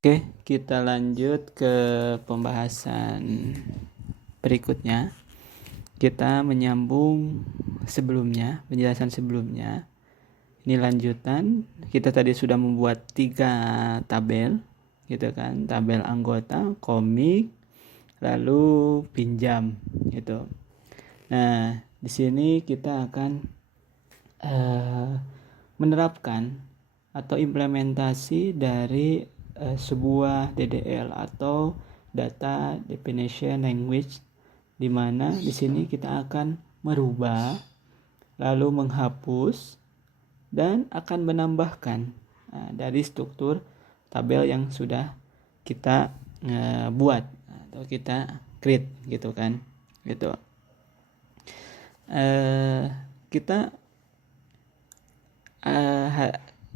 Oke, kita lanjut ke pembahasan berikutnya. Kita menyambung sebelumnya, penjelasan sebelumnya. Ini lanjutan. Kita tadi sudah membuat 3 tabel, gitu kan? Tabel anggota, komik, lalu pinjam, gitu. Nah, di sini kita akan menerapkan atau implementasi dari sebuah DDL atau Data Definition Language, di mana di sini kita akan merubah, lalu menghapus, dan akan menambahkan dari struktur tabel yang sudah kita buat atau kita create, gitu kan, gitu. Kita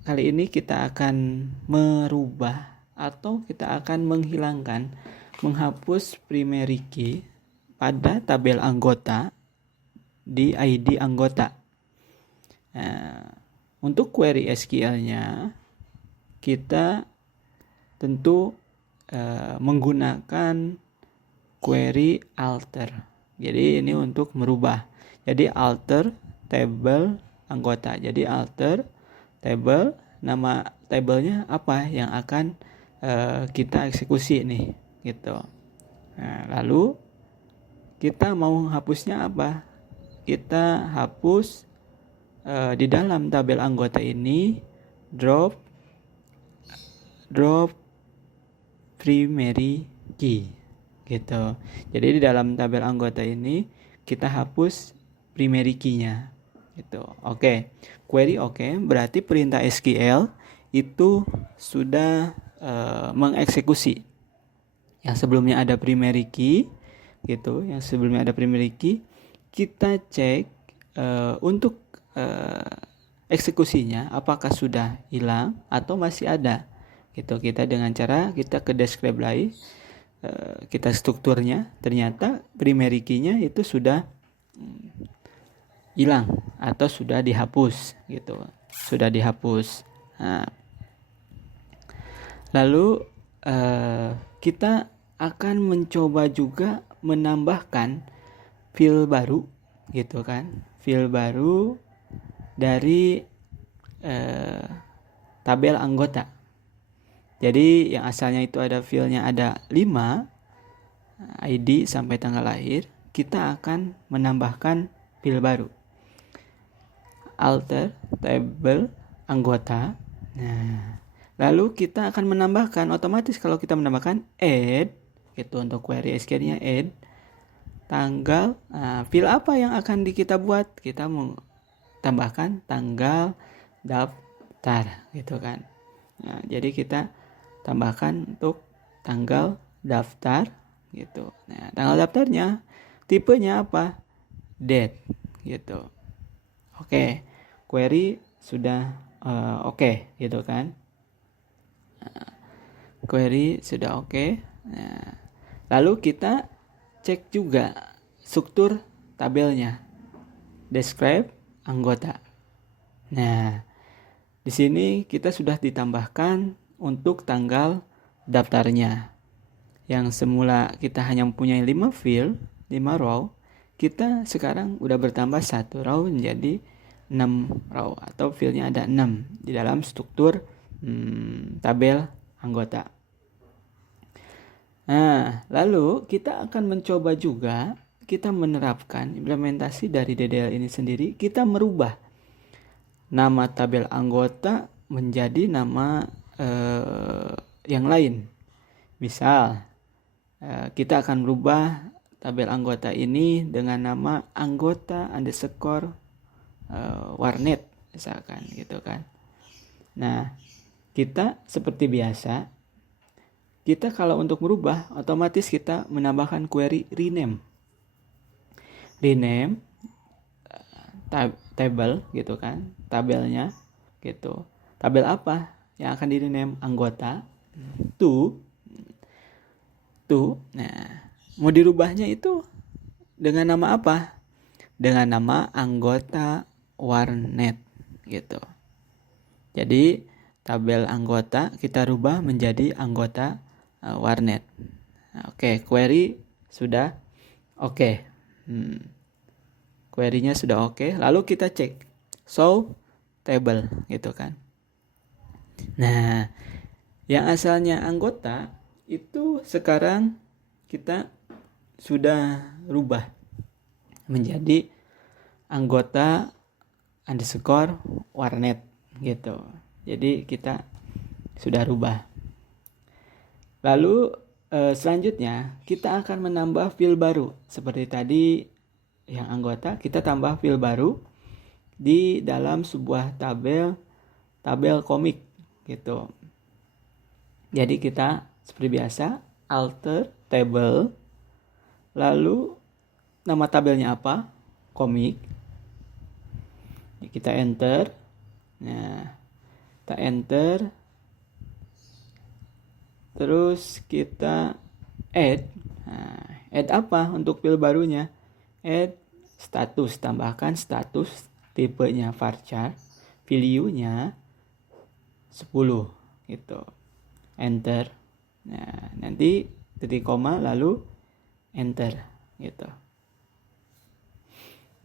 kali ini kita akan merubah atau kita akan menghapus primary key pada tabel anggota di ID anggota. Untuk query SQL-nya kita tentu menggunakan query alter. Jadi ini untuk merubah. Jadi alter table anggota. Jadi alter table, nama tabelnya apa yang akan kita eksekusi nih, gitu. Nah, lalu kita mau hapusnya apa? Kita hapus di dalam tabel anggota ini drop primary key, gitu. Jadi di dalam tabel anggota ini kita hapus primary key-nya, gitu. Oke. Query oke, berarti perintah SQL itu sudah mengeksekusi yang sebelumnya ada primary key, gitu. Yang sebelumnya ada primary key, kita cek untuk eksekusinya apakah sudah hilang atau masih ada, gitu. Kita dengan cara kita ke describe lain, kita strukturnya, ternyata primary key-nya itu sudah hilang atau sudah dihapus, gitu. Sudah dihapus. Nah, lalu kita akan mencoba juga menambahkan field baru, gitu kan? Field baru dari tabel anggota. Jadi yang asalnya itu ada fieldnya ada 5 ID sampai tanggal lahir, kita akan menambahkan field baru. Alter table anggota. Nah, lalu kita akan menambahkan, otomatis kalau kita menambahkan add, gitu, untuk query SQL-nya add tanggal, field apa yang akan kita buat? Kita mau tambahkan tanggal daftar, gitu kan. Nah, jadi kita tambahkan untuk tanggal daftar, gitu. Nah, tanggal daftarnya tipenya apa? Date, gitu. Oke, query sudah oke, gitu kan. Query sudah oke. Nah, lalu kita cek juga struktur tabelnya. Describe anggota. Nah, di sini kita sudah ditambahkan untuk tanggal daftarnya. Yang semula kita hanya mempunyai 5 field, 5 row, kita sekarang udah bertambah 1 row menjadi 6 row atau fieldnya ada 6 di dalam struktur tabel anggota. Nah, lalu kita akan mencoba juga kita menerapkan implementasi dari DDL ini sendiri. Kita merubah nama tabel anggota menjadi nama yang lain. Misal kita akan merubah tabel anggota ini dengan nama anggota underscore warnet, misalkan, gitu kan. Nah, kita seperti biasa, kita kalau untuk merubah otomatis kita menambahkan query rename table, gitu kan, tabelnya, gitu. Tabel apa yang akan di rename? Anggota to. Nah, mau dirubahnya itu dengan nama apa? Dengan nama anggota warnet, gitu. Jadi tabel anggota kita rubah menjadi anggota warnet. Nah, oke, query sudah oke. Query-nya sudah oke. Lalu kita cek show table gitu kan. Nah, yang asalnya anggota itu sekarang kita sudah rubah menjadi anggota underscore warnet gitu. Jadi kita sudah rubah. Lalu selanjutnya kita akan menambah field baru. Seperti tadi yang anggota, kita tambah field baru di dalam sebuah tabel komik gitu. Jadi kita seperti biasa alter table, lalu nama tabelnya apa? Komik. Kita enter. Nah, kita enter. Terus kita add. Nah, add apa untuk field barunya? Add status, tambahkan status, tipenya varchar, value-nya 10 gitu. Enter. Nah, nanti titik koma lalu enter gitu.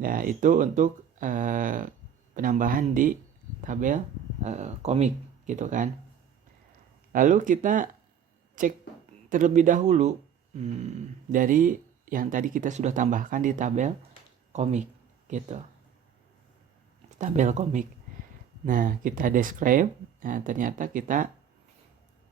Nah, itu untuk penambahan di tabel komik gitu kan. Lalu kita cek terlebih dahulu dari yang tadi kita sudah tambahkan di tabel komik gitu. Tabel komik. Nah, kita describe. Nah, ternyata kita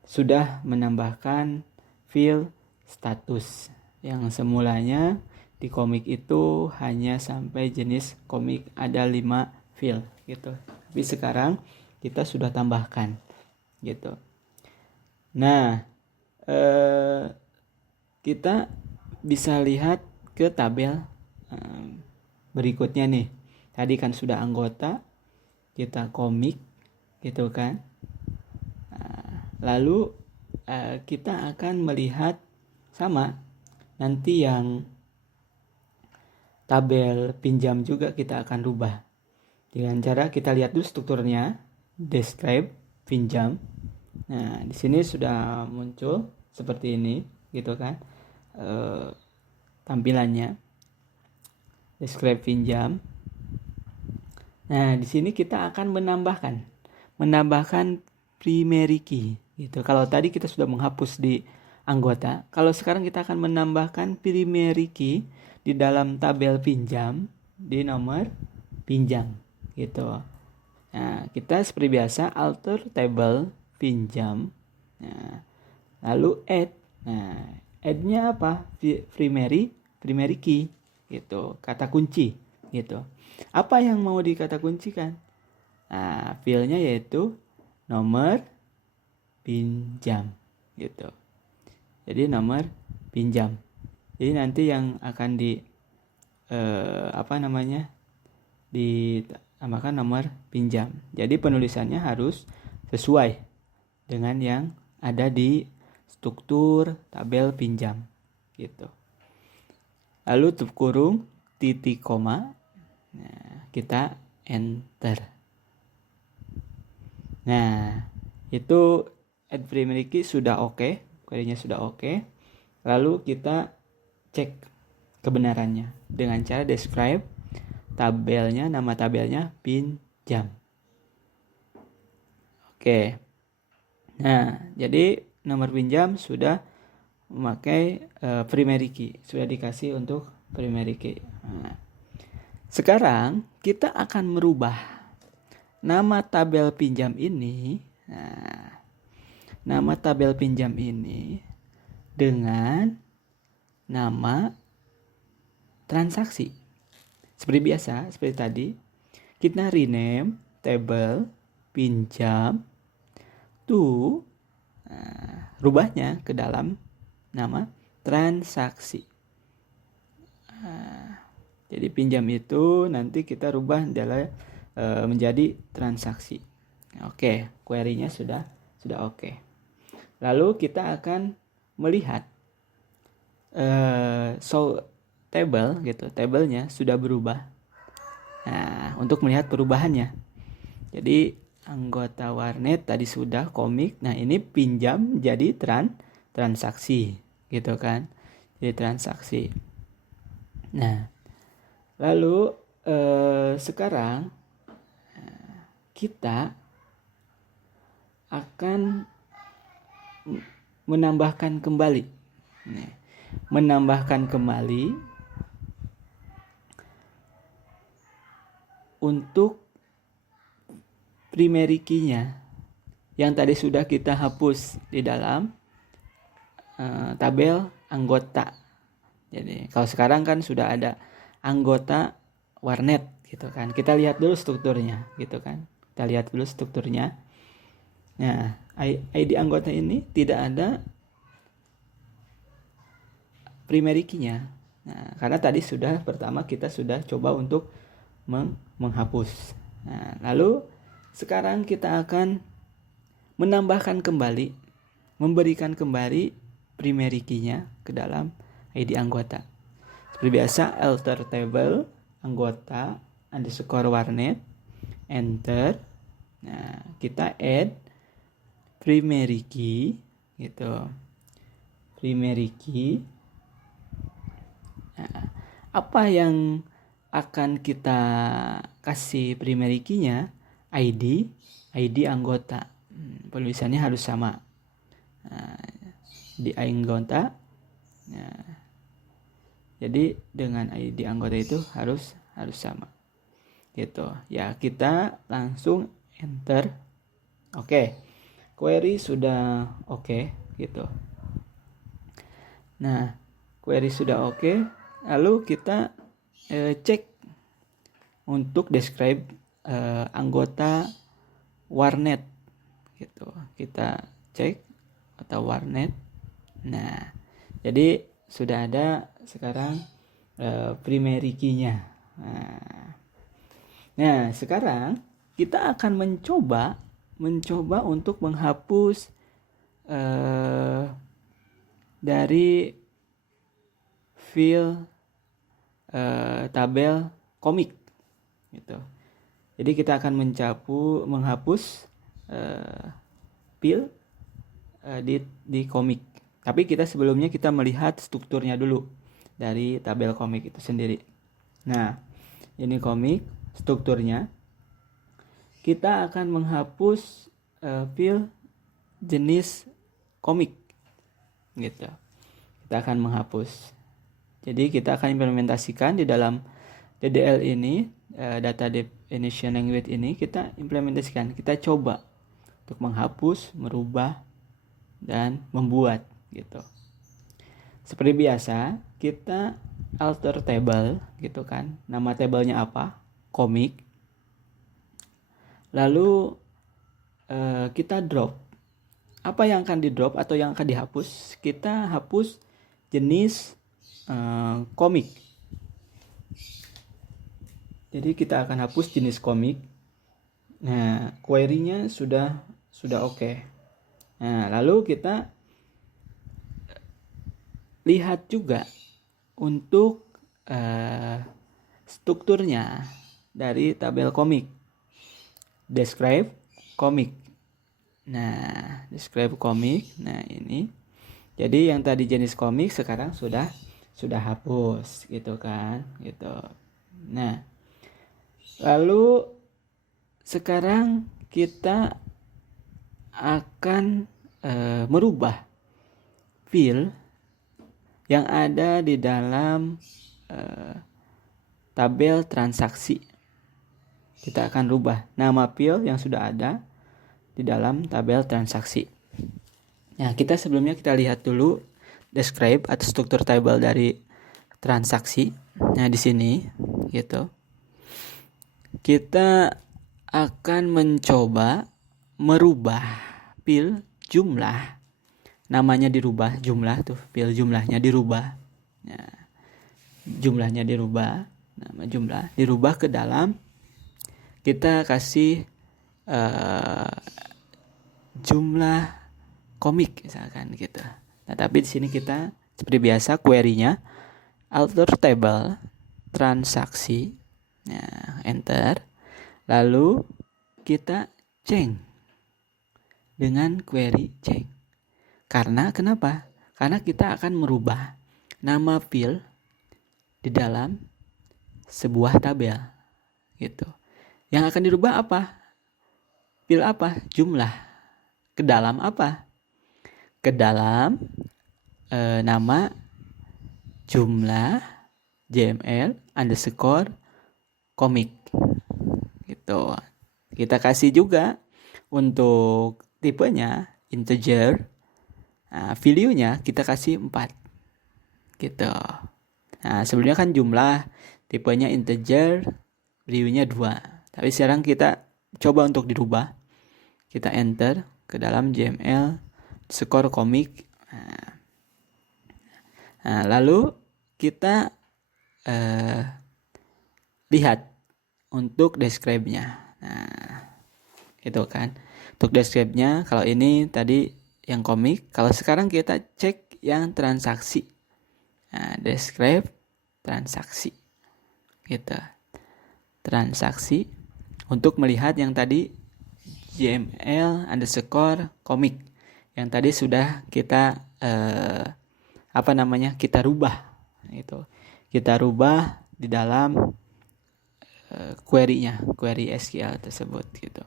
sudah menambahkan field status yang semulanya di komik itu hanya sampai jenis komik ada 5 field gitu. Tapi sekarang kita sudah tambahkan gitu. Nah, kita bisa lihat ke tabel berikutnya nih. Tadi kan sudah anggota, kita komik gitu kan. Lalu kita akan melihat sama nanti yang tabel pinjam juga kita akan rubah dengan cara kita lihat dulu strukturnya, describe pinjam. Nah, di sini sudah muncul seperti ini gitu kan tampilannya, describe pinjam. Nah, di sini kita akan menambahkan primary key gitu. Kalau tadi kita sudah menghapus di anggota, kalau sekarang kita akan menambahkan primary key di dalam tabel pinjam di nomor pinjam gitu. Nah, kita seperti biasa alter table pinjam. Nah, lalu add. Nah, add-nya apa? Primary key gitu, kata kunci gitu. Apa yang mau dikata kuncikan? Nah, field-nya yaitu nomor pinjam gitu. Jadi nomor pinjam. Jadi nanti yang akan ditambahkan nomor pinjam. Jadi penulisannya harus sesuai dengan yang ada di struktur tabel pinjam gitu. Lalu tutup kurung, titik koma. Nah, kita enter. Nah, itu add primary key sudah oke, query-nya sudah oke. Lalu kita cek kebenarannya dengan cara describe tabelnya, nama tabelnya pinjam. Oke. Nah, jadi nomor pinjam sudah memakai primary key, sudah dikasih untuk primary key. Nah, sekarang kita akan merubah nama tabel pinjam ini. Nah, nama tabel pinjam ini dengan nama transaksi. Seperti biasa, seperti tadi, kita rename table pinjam to rubahnya ke dalam nama transaksi. Jadi pinjam itu nanti kita rubah menjadi transaksi. Oke, query-nya sudah oke. Lalu kita akan melihat show table gitu, tabelnya sudah berubah. Nah, untuk melihat perubahannya. Jadi anggota warnet tadi sudah komik. Nah, ini pinjam jadi transaksi gitu kan. Jadi transaksi. Nah, lalu sekarang kita akan menambahkan kembali. Nah, menambahkan kembali untuk primary key-nya yang tadi sudah kita hapus di dalam tabel anggota. Jadi kalau sekarang kan sudah ada anggota warnet gitu kan. Kita lihat dulu strukturnya gitu kan. Kita lihat dulu strukturnya. Nah, ID anggota ini tidak ada primary key-nya. Nah, karena tadi sudah pertama kita sudah coba untuk menghapus. Nah, lalu sekarang kita akan menambahkan kembali, memberikan kembali primary key-nya ke dalam ID anggota. Seperti biasa, alter table anggota underscore warnet, enter. Nah, kita add primary key gitu. Primary key. Nah, apa yang akan kita kasih primary key-nya? ID anggota. Penulisannya harus sama. Nah, di anggota. Nah, jadi dengan ID anggota itu harus sama. Gitu. Ya, kita langsung enter. Oke. Query sudah oke gitu. Nah, query sudah oke. Lalu kita cek untuk describe anggota warnet gitu. Kita cek atau warnet. Nah, jadi sudah ada sekarang primary key-nya. Nah, sekarang kita akan mencoba untuk menghapus dari file tabel komik gitu. Jadi kita akan menghapus file di komik. Tapi kita sebelumnya kita melihat strukturnya dulu dari tabel komik itu sendiri. Nah, ini komik strukturnya. Kita akan menghapus file jenis komik gitu. Kita akan menghapus. Jadi kita akan implementasikan di dalam DDL ini, data definition language ini kita implementasikan. Kita coba untuk menghapus, merubah, dan membuat gitu. Seperti biasa, kita alter table gitu kan. Nama tabelnya apa? Komik. Lalu kita drop. Apa yang akan di drop atau yang akan dihapus? Kita hapus jenis komik. Jadi kita akan hapus jenis komik. Nah, query-nya sudah oke. Nah, lalu kita lihat juga untuk strukturnya dari tabel komik. Describe komik. Nah, describe komik. Nah, ini. Jadi yang tadi jenis komik sekarang sudah hapus gitu kan, gitu. Nah, lalu sekarang kita akan merubah file yang ada di dalam tabel transaksi. Kita akan rubah nama file yang sudah ada di dalam tabel transaksi. Nah, sebelumnya kita lihat dulu describe atau struktur tabel dari transaksi. Nah, di sini gitu. Kita akan mencoba merubah file jumlah. Namanya dirubah, jumlah tuh, file jumlahnya dirubah. Nah, jumlahnya dirubah, nama jumlah dirubah ke dalam, kita kasih jumlah komik misalkan gitu. Nah, tapi di sini kita seperti biasa query-nya alter table transaksi. Nah, enter. Lalu kita change dengan query change. Karena kenapa? Karena kita akan merubah nama field di dalam sebuah tabel gitu. Yang akan dirubah apa? Field apa? Jumlah. Ke dalam apa? Ke dalam nama jumlah JML underscore komik gitu. Kita kasih juga untuk tipenya integer. Nah, value-nya kita kasih 4 gitu. Nah, sebelumnya kan jumlah, tipenya integer, value-nya 2. Tapi sekarang kita coba untuk dirubah. Kita enter ke dalam JML underscore komik. Nah, lalu kita lihat untuk describe-nya. Nah, itu kan. Untuk describe-nya, kalau ini tadi yang komik, kalau sekarang kita cek yang transaksi. Nah, describe transaksi. Gitu. Transaksi untuk melihat yang tadi JML underscore komik. Yang tadi sudah kita kita rubah gitu. Kita rubah di dalam query-nya, query SQL tersebut gitu.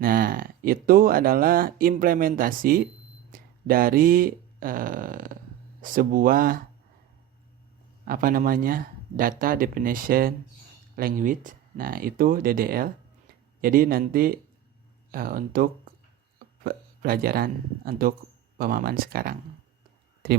Nah, itu adalah implementasi dari sebuah data definition language. Nah, itu DDL. Jadi nanti untuk pelajaran untuk pemahaman sekarang.